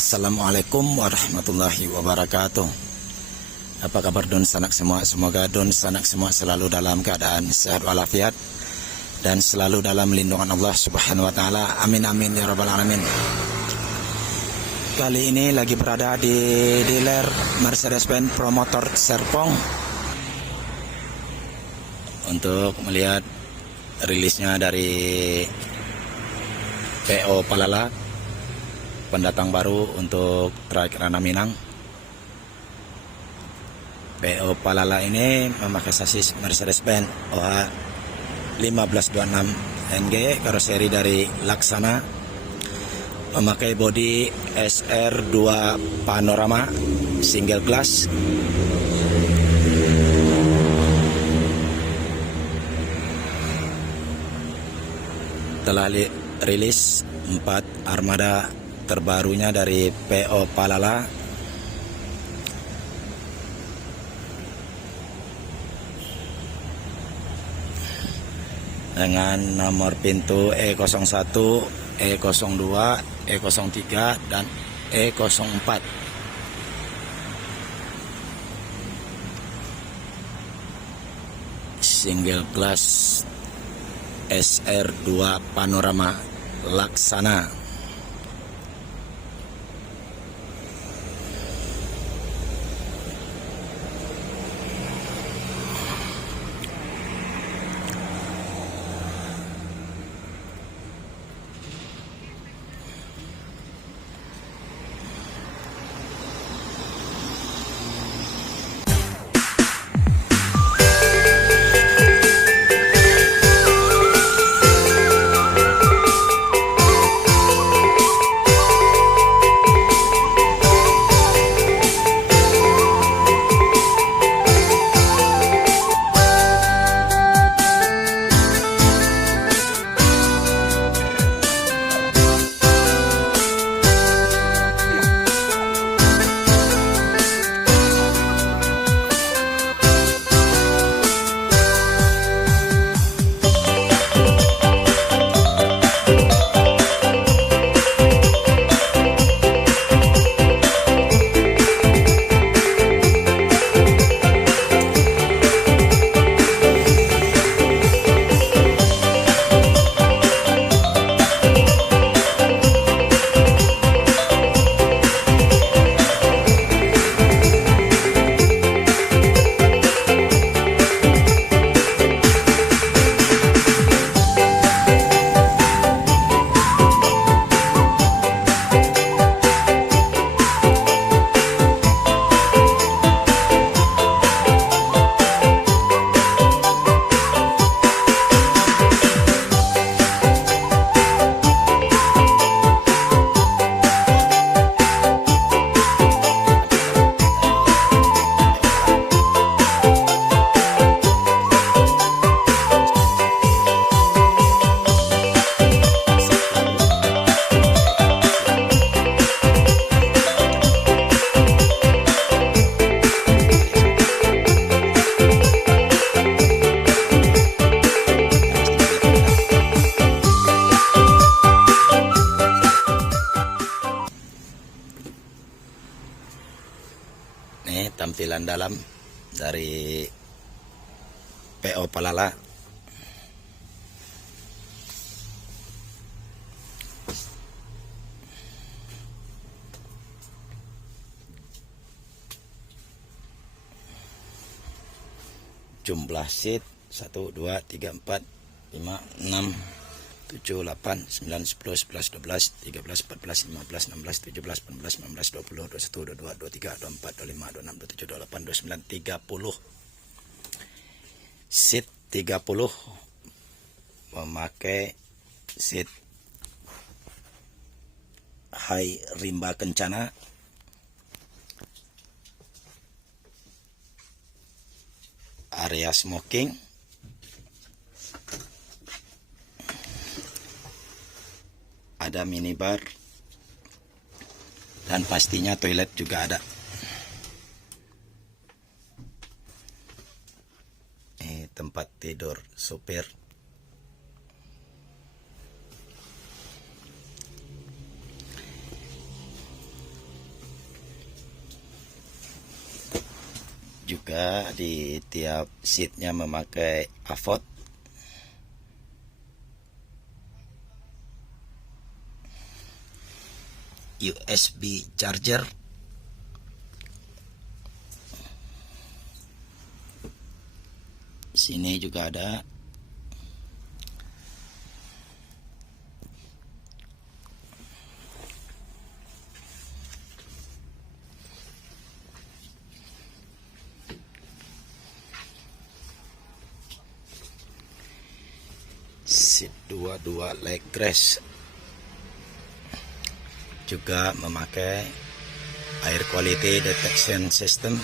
Assalamualaikum warahmatullahi wabarakatuh. Apa kabar don sanak semua? Semoga don sanak semua selalu dalam keadaan sehat walafiat dan selalu dalam lindungan Allah Subhanahu wa taala. Amin amin ya rabbal alamin. Kali ini lagi berada di dealer Mercedes-Benz Promotor Serpong untuk melihat rilisnya dari PO Palala, pendatang baru untuk trayek Rana Minang. PO Palala ini memakai sasis Mercedes-Benz OH 1526 NG, karoseri dari Laksana, memakai bodi SR2 Panorama single glass. Telah rilis 4 armada terbarunya dari PO Palala. Dengan nomor pintu E01, E02, E03 dan E04. Single glass SR2 Panorama Laksana. Ini tampilan dalam dari PO Palala. Jumlah seat 1, 2, 3, 4, 5, 6, 7, 8, 9, 10, 11, 12, 13, 14, 15, 16, 17, 18, 19, 20, 21, 22, 23, 24, 25, 26, 27, 28, 29, 30. Seat 30, memakai seat high rimba kencana. Area smoking. Ada minibar. Dan pastinya toilet juga ada. Ini tempat tidur supir. juga di tiap seatnya memakai AVOD. USB charger. Sini juga ada. Seat 22 leg rest. Juga memakai air quality detection system.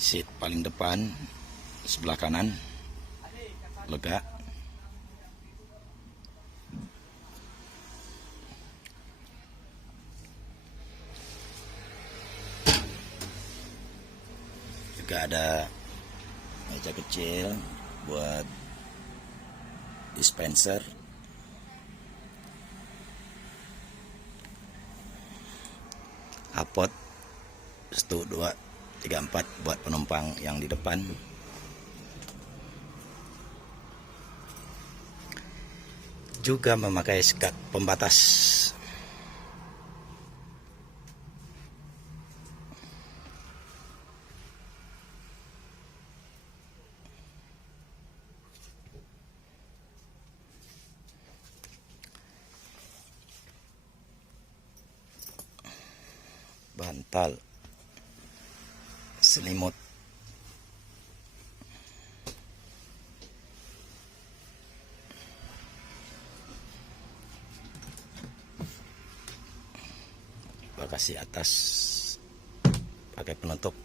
Seat paling depan sebelah kanan lega. Juga ada meja kecil buat dispenser. Apot 1, 2, 3, 4 buat penumpang yang di depan. Juga memakai sekat pembatas. Bantal selimut. Bagasi atas pakai penutup.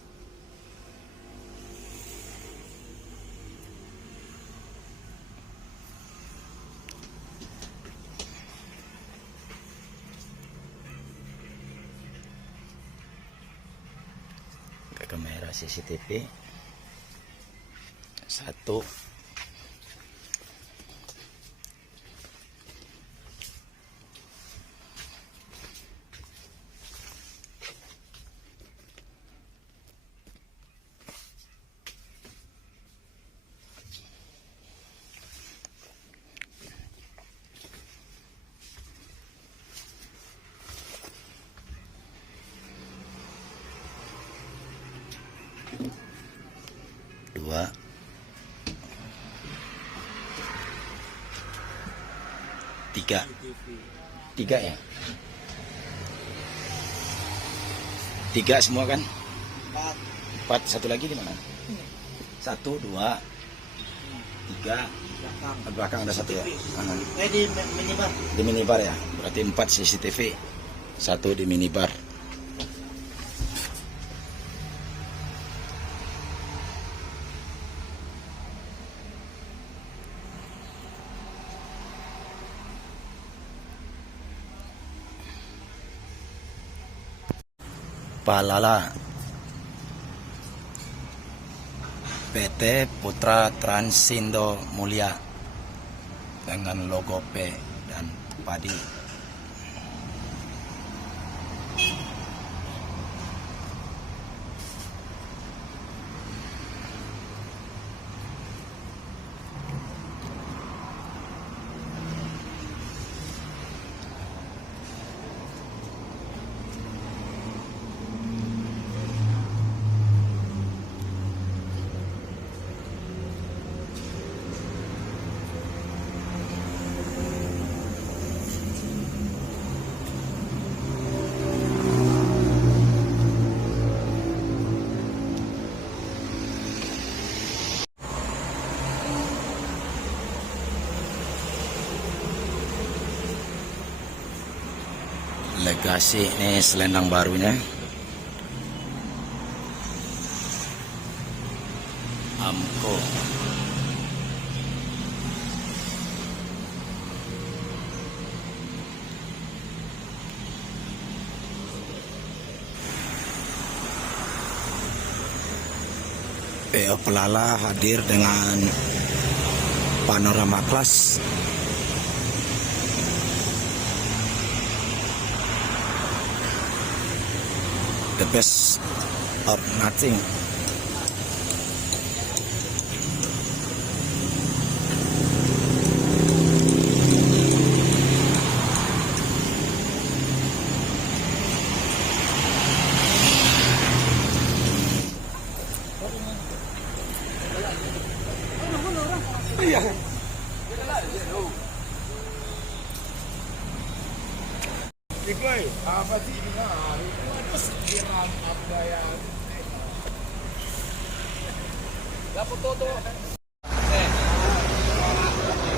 Kamera CCTV 1. Dua, tiga ya, tiga semua kan, empat, satu lagi di mana? 1, 2, 3, belakang ada satu ya. Di minibar. Di minibar ya, berarti 4 CCTV, 1 di minibar. Palala PT Putra Transindo Mulia dengan logo P dan padi. Legasi ini selendang barunya. Amco. PO Pelala hadir dengan panorama kelas. the best or nothing.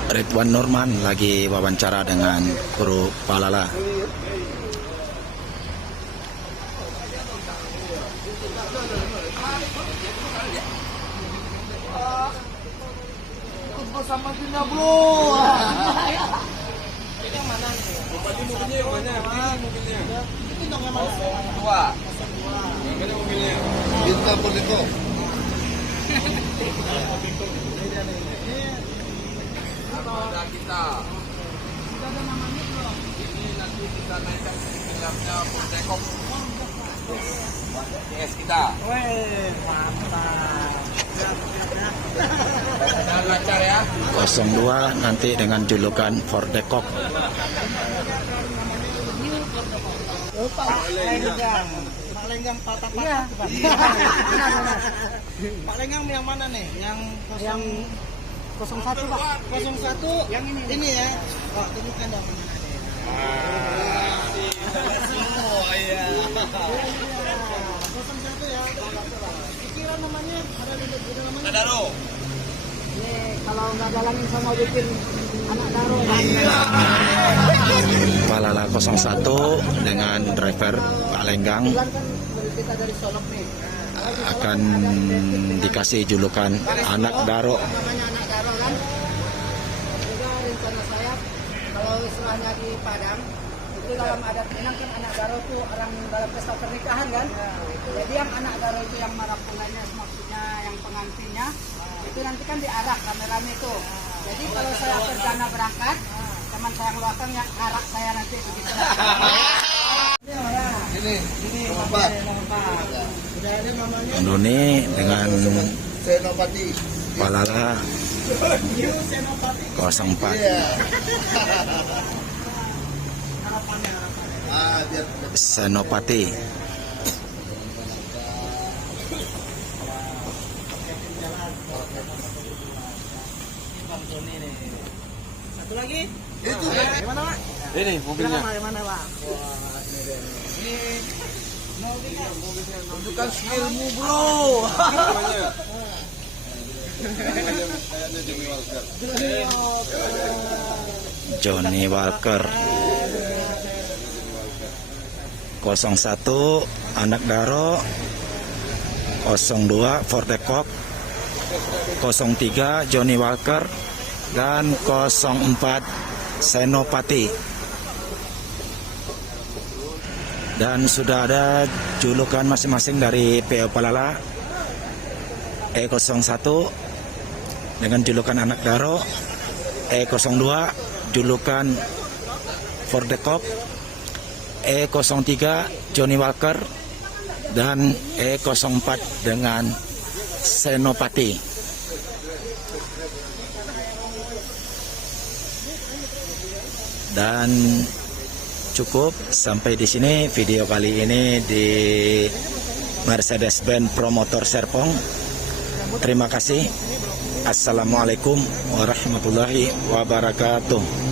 Ridwan Norman lagi wawancara dengan Guru Palala. Sama kita bro. Bintang Poligo. Kita. Ini nanti kita naikkan filmnya Purtekop. Yes kita. Weh, mantap. Jangan lancar ya. 02 nanti dengan julukan Fordekok. Pak Lenggang patah-patah. Pak Lenggang yang mana nih? Yang 01 Pak. 01 yang ini ya. Pak tunjukkan dong. Oh iya. 01 ya. Pikiran namanya ada namanya. Nadaro. Kalau nggak dalangin sama bikin anak daro. Palala 01 dengan driver Pak Lenggang Kita dari Solok nih. akan dikasih julukan anak daro. Namanya anak daro kan. Juga rencana saya kalau istilahnya di Padang itu dalam adat Minang kan anak daro itu orang dalam pesta pernikahan kan. Jadi yang anak daro itu yang marapulanya maksudnya yang pengantinnya itu nanti kan diarak rame-rame itu. Jadi kalau saya perdana berangkat teman saya belakang yang arak saya nanti begitu. Ini Pak. Udah ada namanya. Doni dengan Senopati. Palala 04. Senopati. Satu lagi. Itu. Gimana, Pak? Ini mobilnya. Gimana, Pak? Ini Tunjukkan skillmu bro. Johnny Walker 01 anak daro, 02 Fordekok, 03 Johnny Walker, dan 04 Senopati. Dan sudah ada julukan masing-masing dari PO Palala. E01 dengan julukan anak daro, E02 julukan Fordekop, E03 Johnny Walker, dan E04 dengan Senopati. Dan cukup sampai di sini video kali ini di Mercedes-Benz Promotor Serpong. Terima kasih. Assalamualaikum warahmatullahi wabarakatuh.